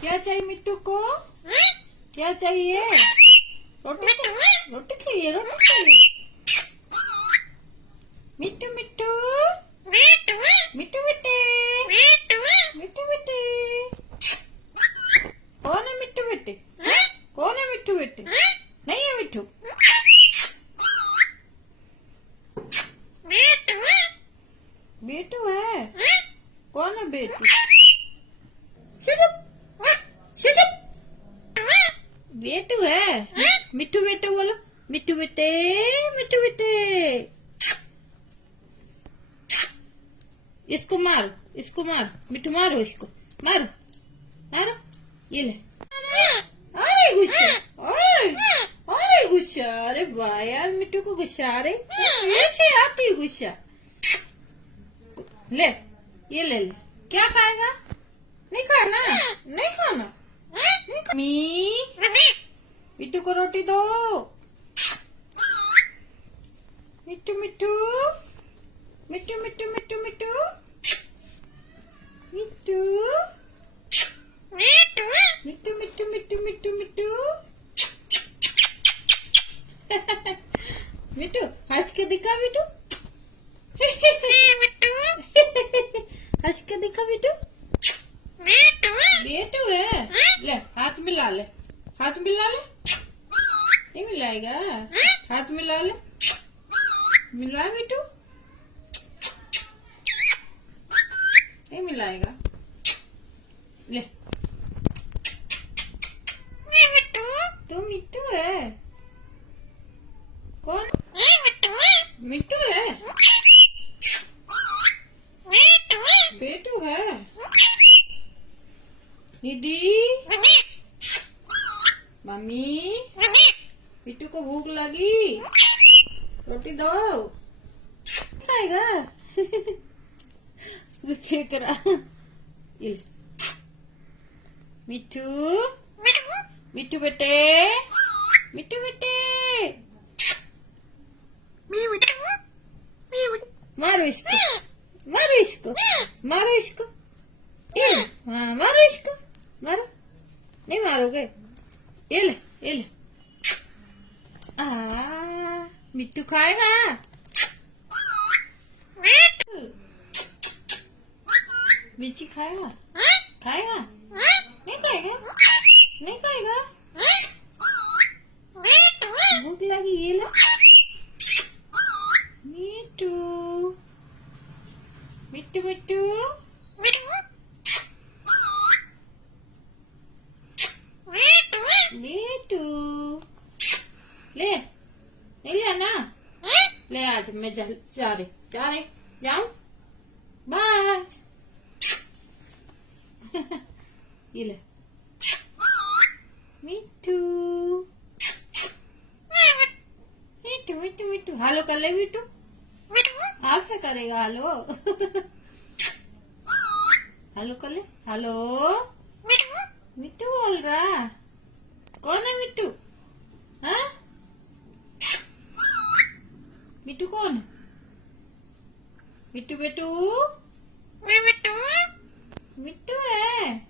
क्या चाहिए मिट्टू को? क्या चाहिए? रोटी चाहिए? रोटी चाहिए? रोटी चाहिए? मिट्टू मिट्टू मिट्टू बेटे, मिट्टू बेटे, कौन है मिट्टू बेटे? कौन है मिट्टू बेटे? नहीं है मिट्टू? बेटू है? कौन है बेटू? बेटू है? मिट्टू बेटे बोलो, मिट्टू बेटे, मिट्टू बेटे। इसको मारो, इसको मारो, मिट्टू मारो, इसको मारो, मारो, ये ले। अरे गुस्सा, अरे गुस्सा, अरे वाह यार, मिट्टू को गुस्सा आ रही, ऐसे आती गुस्सा। ले, ये ले ले। क्या खाएगा? नहीं खाना, नहीं खाना, नहीं खाना। मिट्टू को रोटी दो। मिट्टू मिट्टू मिट्टू मिट्टू मिट्टू मिट्टू मिट्टू मिट्टू मिट्टू मिट्टू मिट्टू मिट्टू मिट्टू हंस के दिखा मिट्टू। हंस के दिखा मिट्टू। बेटू है? ले हाथ मिला ले, हाथ मिला ले। नहीं मिलाएगा, हाथ मिला ले, मिला मिट्टू। नहीं मिलाएगा, ले। तो मिट्टू है? कौन? मिट्टू है? बेटू है? दीदी, मम्मी, मिट्टू को भूख लगी, रोटी दो। खाएगा? करा। मिट्टू, मिट्टू बेटे, मिट्टू बेटे, मारो इसको, मारो इसको, मारो इसको, हाँ मारो इसको, मारो। नहीं मारोगे? ये ले, ये ले। मिट्टू खाएगा? मिर्ची खाएगा? खाएगा? नहीं खाएगा? नहीं खाएगा? भूख लगी, ये लो। मिट्टू, मिट्टू मिट्टू, मिट्टू, ले, नहीं लेना? ले आज मैं जा रही, जाऊं? बाय। ये ले। मिट्टू, मिट्टू मिट्टू मिट्टू, हेलो कर ले मिट्टू। हाथ से करेगा हेलो। हेलो कर ले, हेलो। मिट्टू बोल रहा। कौन है मिट्टू? हाँ? मिट्टू कौन है? मिट्टू बेटू, मिट्टू है?